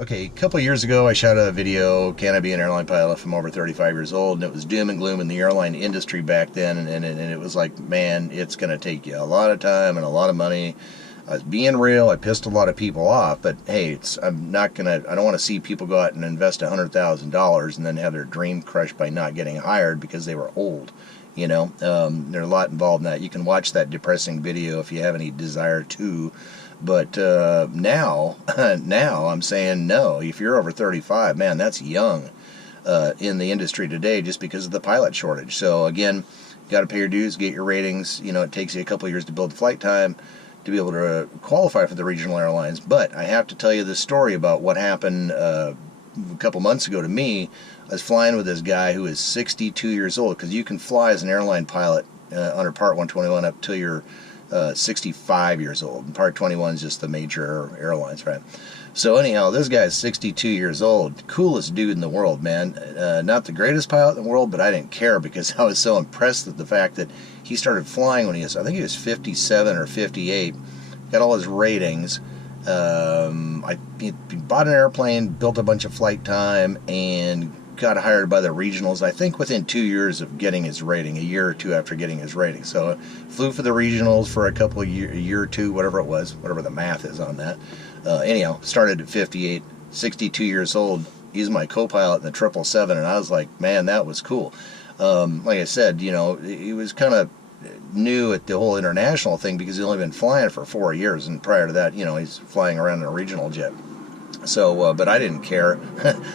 Okay, a couple years ago, I shot a video, Can I Be an Airline Pilot, from over 35 years old, and it was doom and gloom in the airline industry back then, and it was like, man, it's going to take you a lot of time and a lot of money. I was being real, I pissed a lot of people off, but hey, I don't want to see people go out and invest $100,000 and then have their dream crushed by not getting hired because they were old. There's a lot involved in that. You can watch that depressing video if you have any desire to. But now, now I'm saying no. If you're over 35, man, that's young in the industry today, just because of the pilot shortage. So again, got to pay your dues, get your ratings. It takes you a couple of years to build flight time to be able to qualify for the regional airlines. But I have to tell you this story about what happened a couple months ago to me. I was flying with this guy who is 62 years old, because you can fly as an airline pilot under Part 121 up till you're 65 years old. And Part 21 is just the major airlines, right? So anyhow, this guy is 62 years old. Coolest dude in the world, man. Not the greatest pilot in the world, but I didn't care because I was so impressed with the fact that he started flying when I think he was 57 or 58. Got all his ratings. He bought an airplane, built a bunch of flight time, and got hired by the regionals, I think within 2 years of getting his rating, a year or two after getting his rating. So flew for the regionals for a year or two, whatever it was, whatever the math is on that. Anyhow, started at 58, 62 years old. He's my co-pilot in the 777, and I was like, man, that was cool. Like I said, he was kind of new at the whole international thing because he'd only been flying for 4 years, and prior to that, he's flying around in a regional jet. So, but I didn't care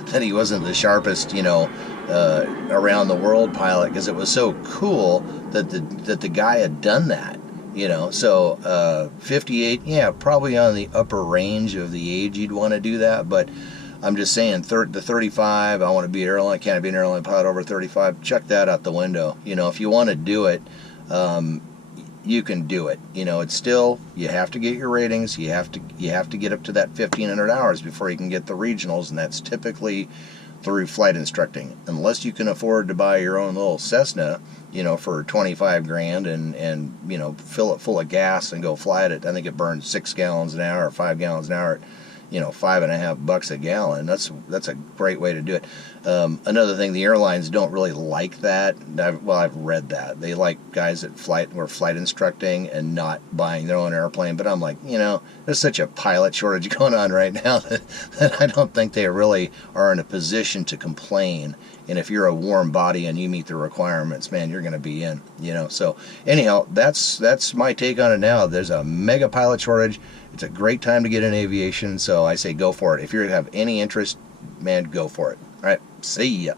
that he wasn't the sharpest, around the world pilot, because it was so cool that the guy had done that, So, 58, yeah, probably on the upper range of the age you'd want to do that, but I'm just saying, the 35, I want to be an airline, can't be an airline pilot over 35, check that out the window. If you want to do it, you can do it. It's still, you have to get your ratings. You have to get up to that 1,500 hours before you can get the regionals, and that's typically through flight instructing. Unless you can afford to buy your own little Cessna, for 25 grand and fill it full of gas and go fly it. I think it burns 6 gallons an hour or 5 gallons an hour. $5.50 a gallon. That's a great way to do it. Another thing, the airlines don't really like that. I've read that they like guys that were flight instructing and not buying their own airplane. But I'm like, there's such a pilot shortage going on right now that I don't think they really are in a position to complain. And if you're a warm body and you meet the requirements, man, you're going to be in. So anyhow, that's my take on it now. There's a mega pilot shortage. It's a great time to get in aviation, so I say go for it. If you have any interest, man, go for it. All right, see ya.